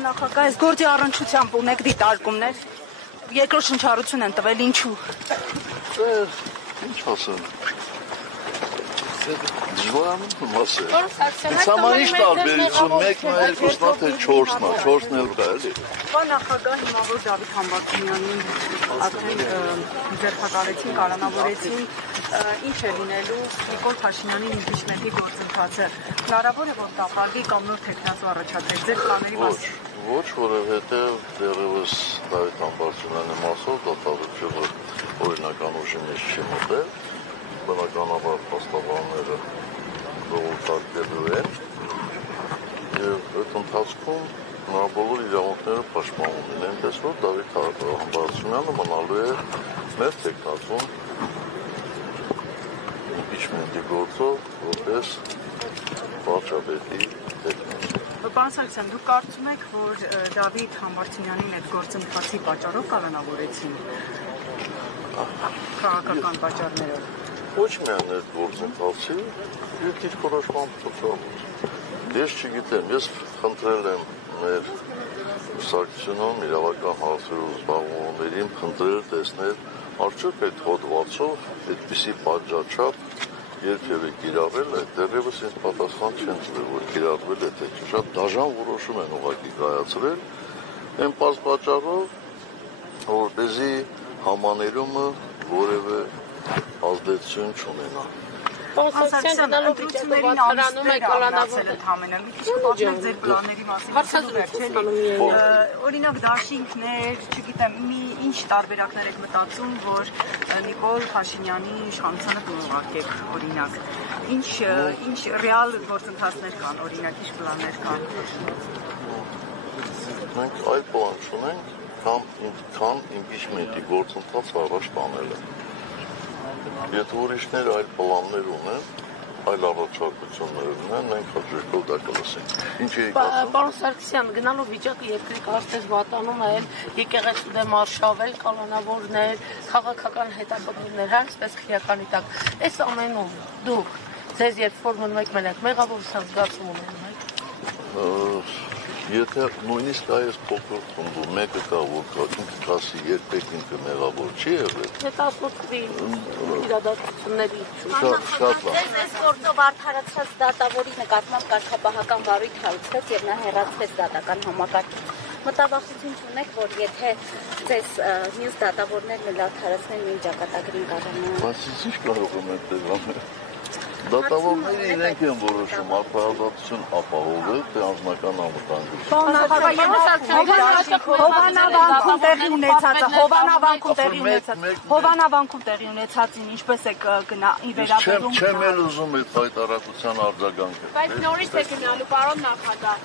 Պարոն նախագահ, այս գործի առնչությամբ ունեք դիտարկումներ, երկրորդ շնչառություն են տվել, ինչու։ Ինչ ասեմ, դժվարանում ասել, ինձ համար ինչ տարբերություն, մեկն է, երկուսն է, թե չորսն է, չորսն էլ կա, էլի։ Պարոն նախագահ, հիմա որ Դավիթ Համբարձումյանին արդեն ձերբակալեցին, կալանավորեցին, ինչ է լինելու Նիկոլ Փաշինյանի իմպիչմենթի գործընթացը, հնարավոր է, որ տապալվի կամ նոր թեկնածու առաջադրեք, ձեր պլանների մասին։ Ոչ, որովհետև դեռևս Դավիթ Համբարձումյանի մասով դատավարությունը օրինական ուժի մեջ չի մտել, բնականաբար փաստաբանները ժողովրդարկելու են եւ այդ ընթացքում նա բոլոր իրավունքները պաշտպանում են, այնպես որ Դավիթ Համբարձումյանը մնալու է մեր թեկնածուն իմպիչմենթի գործով որպես վարչապետի թեկնածու։ Պարոն Սարգսյան, դուք կարծում եք, որ Դավիթ Համբարձումյանին այդ գործընթացի պատճառով կալանավորեցին քաղաքական պատճառներով։ Ոչ միայն այդ գործընթացի, երկիր խորաշման պատճառով։ Ես չգիտեմ, ես խնդրել եմ մեր Սարգսյանում իրավական հարցերով զբաղվողներին խնդրել տեսնել արդյոք այդ հոդվածով այդպիսի պատժաչափ երբևէ կիրառել է, դեռևս ինձ պատասխան չեն տվել, որ կիրառվել է թե չէ, շատ դաժան որոշում են ուղղակի կայացրել, այն պարզ պատճառով, որպեսզի համաներումը որևէ ազդեցություն չունենա։ Պարոն Սարգսյան, ընտրություններին ամիսներ է ամրացել այդ ամենը, մի քիչ կպատմեք ձեր պլանների մասին, օրինակ դաշինքներ, չգիտեմ, ինչ տարբերակներ եք մտածում, որ Նիկոլ Փաշինյանի իշխանությանը կուղարկեք, օրինակ, ինչ ռեալ գործընթացներ կան, օրինակ, ինչ պլաններ կան։ Մենք այլ պլան չունենք, քան իմպիչմենթի գործընթացը առաջ տանելը։ Եթե ուրիշներ այլ պլաններ ունեն, այլ առաջարկություններ ունեն, մենք հաջողելով դա կլսենք։ Ինչ եք ասում։ Պարոն Սարգսյան, գնալով վիճակը երկրի կարծես վատանում է, եկեղեցու դեմ արշավել, կալանավորներ, քաղաքական հետապնդումներ, այսպես քրեականի տակ։ Այս ամենում դուք ձեզ երբ որ մնում եք մենակ, մեղավորության զգացում ունենում եք։ Եթե նույնիսկ այս փոքր խմբում մեկը կա, որ կասի երբեք ինքը մեղավոր չի եղել։ Դա ասոցվի իրադարձությունների շատ լավ։ Ձեզ այս գործով արդարացած դատավորի նկատմամբ կարգապահական վարույթ հարուցվեց եւ նա հեռացվեց դատական համակարգից։ Մտավախություն չունեք, որ եթե ձեզ մյուս դատավորներն էլ արդարացնեն նույն ճակատագրին կառնան։ Բայց ինչ կարող եմ այդպես անել։ Դատավորները իրենք են որոշում արդարադատություն ապահովել, թե անձնական Հովանավանքում տեղի ունեցածին ինչպես է վերաբերում։ Չեմ էլ ուզում այդ հայտարարության արձագանքը։ Բայց նորից է գնալու, պարոն նախագահ։